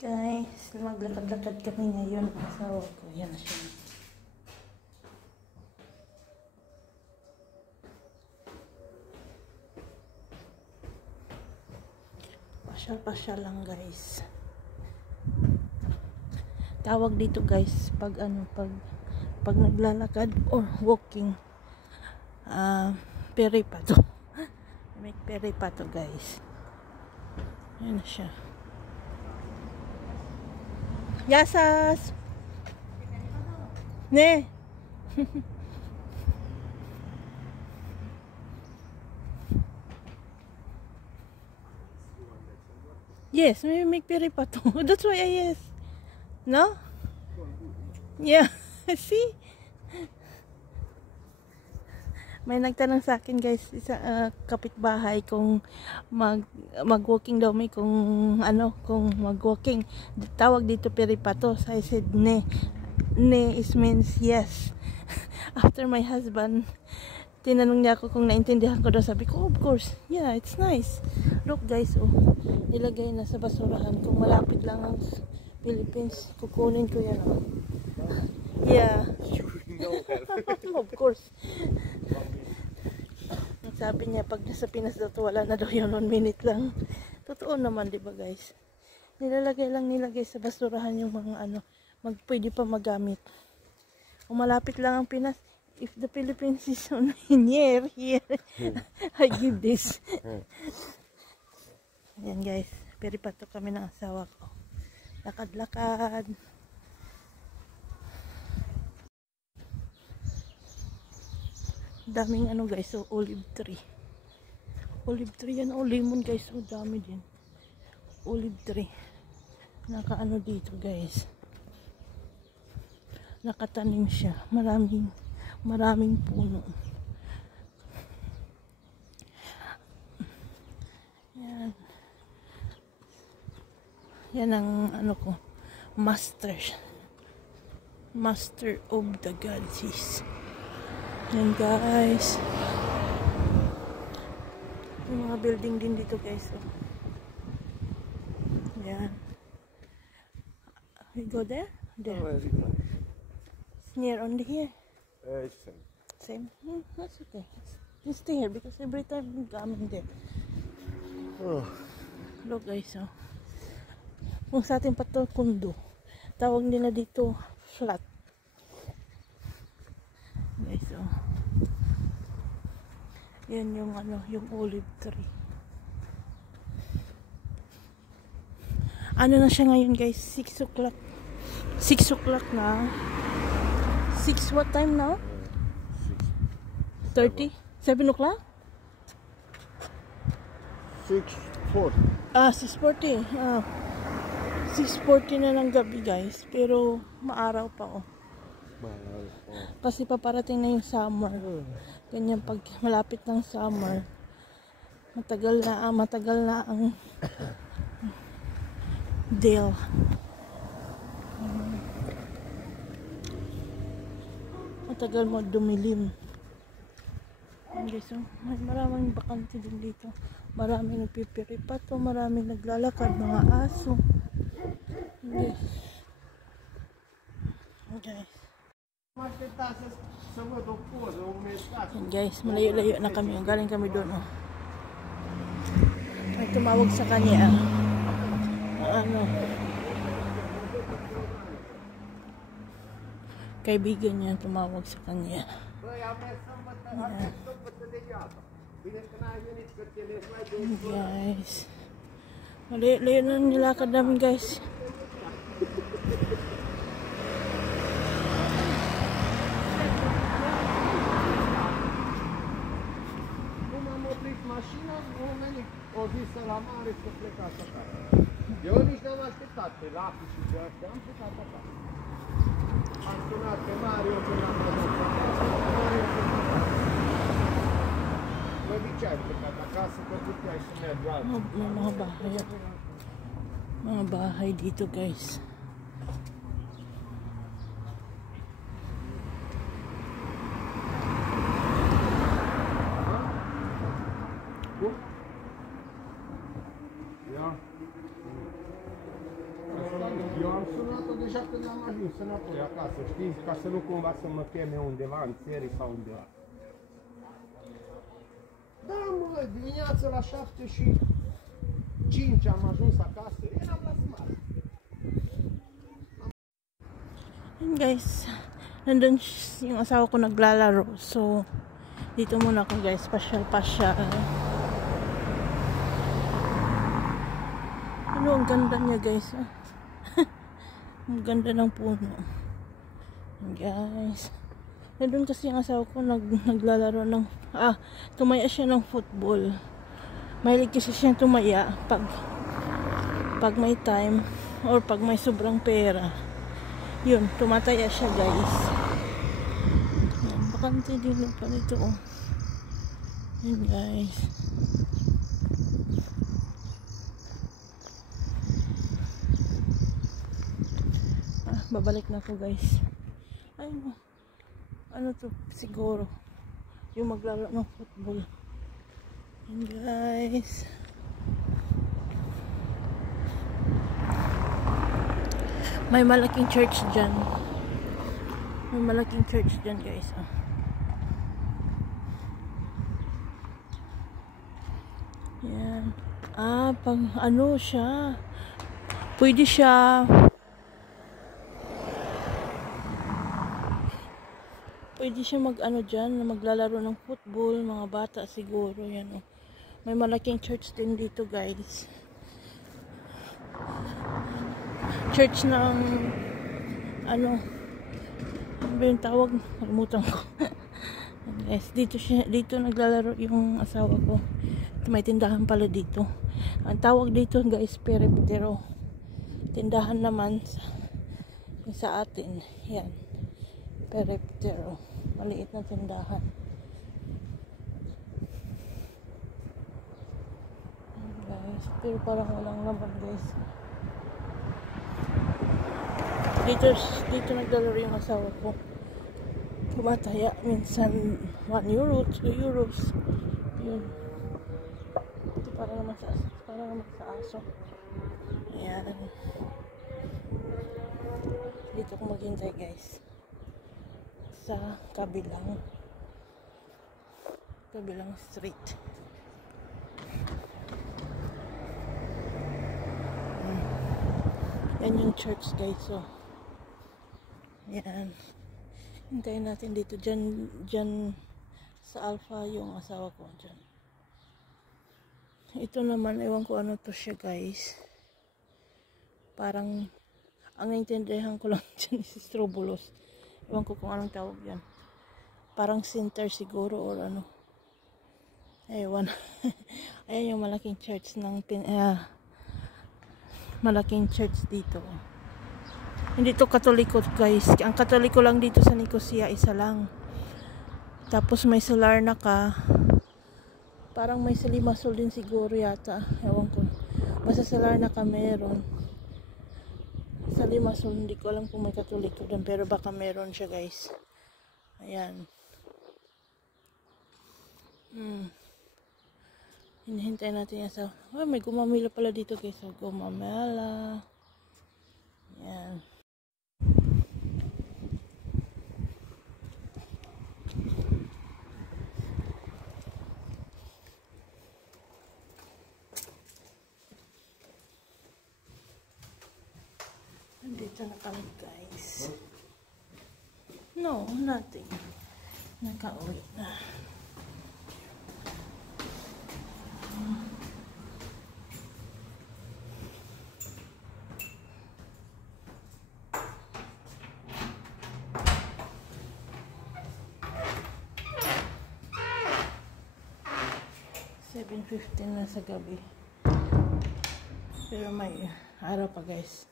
Guys, maglakad-lakad kami ngayon ang asawa ko. Yan na siya. Pasyal-pasyal lang guys. Tawag dito guys pag pag naglalakad or walking, peripato. May peripato guys. Yan na siya. Yasas! Ne! Yes, may make peripato. That's why I yes. No? Yeah. See? May nagtanong sa akin guys, isa kapitbahay kung mag-walking daw may kung mag-walking. Tawag dito peripato. So I said ne. Ne is means yes. After my husband tinanong niya ako kung naintindihan ko daw, sabi ko, of course. Yeah, it's nice. Look guys, oh. Nilagay na sa basurahan. Kung malapit lang ang Philippines, kukunin ko yan, oh. Yeah. Of course. Sabi niya, pag nasa Pinas daw to, wala na daw yun, 1 minute lang. Totoo naman, di ba guys? Nilagay sa basurahan yung mga pwede pa magamit. Kung malapit lang ang Pinas, if the Philippines is on here, I give this. Ayan guys, peripato kami ng asawa ko. Lakad-lakad. Daming guys, so olive tree. Olive tree yan, lemon guys, so dami din. Olive tree. Dito guys. Nakatanim siya. Maraming puno. Yan. Yan ang ko. Master of the gods. Yan guys. Yung mga building din dito guys. Oh. Yan. We go there? There. It's near only here. It's same. Same? That's okay. Let's stay here because every time we come there. Oh. Look guys, oh. Kung sa atin pa ito, kundo. Tawag nila dito, flat. Guys, oh. Yan yung yung olive tree. Ano na siya ngayon guys? 6 o'clock. 6 o'clock na. 6 what time now? 30? 7 o'clock? 6:40. 6:40. 6:40 na ng gabi guys. Pero maaraw pa oh. Kasi paparating na yung summer. Ganyan pag malapit ng summer, matagal na ang Dale. Matagal mo dumilim. Okay, so maraming bakante din dito. Maraming nagpipiripato, maraming naglalakad, mga aso. Okay. Okay. And guys, malayo-layo na kami. Galing kami doon, oh. May tumawag sa kanya. Kaibigan niya tumawag sa kanya. Guys, malayo-layo na nilakad namin guys. Mașina, oamenii o zis la mare să plecați acasă. Eu nici n-am așteptat pe lapi și pe astea, am plecat acasă. Am sunat pe Mario până la Mario să plecat. Mă de ce ai plecat acasă, că puteai să mergi altă. Mga bahay dito guys. Ja. sunat-o deja când am ajuns înapoi acasă, știi? Ca să nu cumva să mă cheme undeva în țări sau undeva. Da, mă, dimineața la 7:05 am ajuns acasă, eram la Smart. And guys, nandun yung asawa ko naglalaro. So, dito muna ako guys, pasyal-pasyal. Ano, ang ganda niya guys. Ang ganda ng puno. And guys, nandun kasi yung asawa ko naglalaro ng, tumaya siya ng football. Mahilig kasi siya tumaya pag may time or pag may sobrang pera. Yun, tumataya siya guys. Yan, bakante din lang pa nito oh. Yan guys. Babalik na ako guys. Ay no. Ano to siguro yung maglalaro ng football. Yan guys. May malaking church dyan. May malaking church dyan guys. Yan. Pag ano siya. Pwede siya mag ano dyan, maglalaro ng football, mga bata siguro. Yan oh. May malaking church din dito guys. Church ng ano ba yung tawag? Kalimutan ko. Guys, dito naglalaro yung asawa ko. May tindahan pala dito. Ang tawag dito guys, periptero. Tindahan naman sa atin. Yan. Periptero. Maliit na tindahan. Guys, pero parang walang laman guys. Dito naglalaro yung asawa ko. Tumataya minsan 1 euro, 2 euros. Yun. Ito para naman sa aso. Ayan. Dito ko maghintay guys. Sa kabilang street. Yan yung church guys. So yan. Hintayin natin dito. Dyan sa Alpha yung asawa ko. Dyan. Ito naman, ewan ko ano to siya guys. Parang, ang naintindihan ko lang dyan is Strobolos. Ewan ko kung anong tawag dyan. Parang center siguro or ano. Ewan. Ayan yung malaking church ng malaking church dito. Hindi to Katoliko guys. Ang Katoliko lang dito sa Nicosia isa lang. Tapos may solar na ka. Parang may Salimasol din siguro yata. Ewan ko. Basta solar na ka meron. Salimasol hindi ko alam kung may Katoliko din. Pero baka meron siya guys. Ayan. Hinihintay natin yan sa... may gumamela pala dito guys. So, gumamela. Ayan. Dito na kami guys. No, nothing. Nakauwi na. $7:15 na sa gabi. Pero may araw pa guys.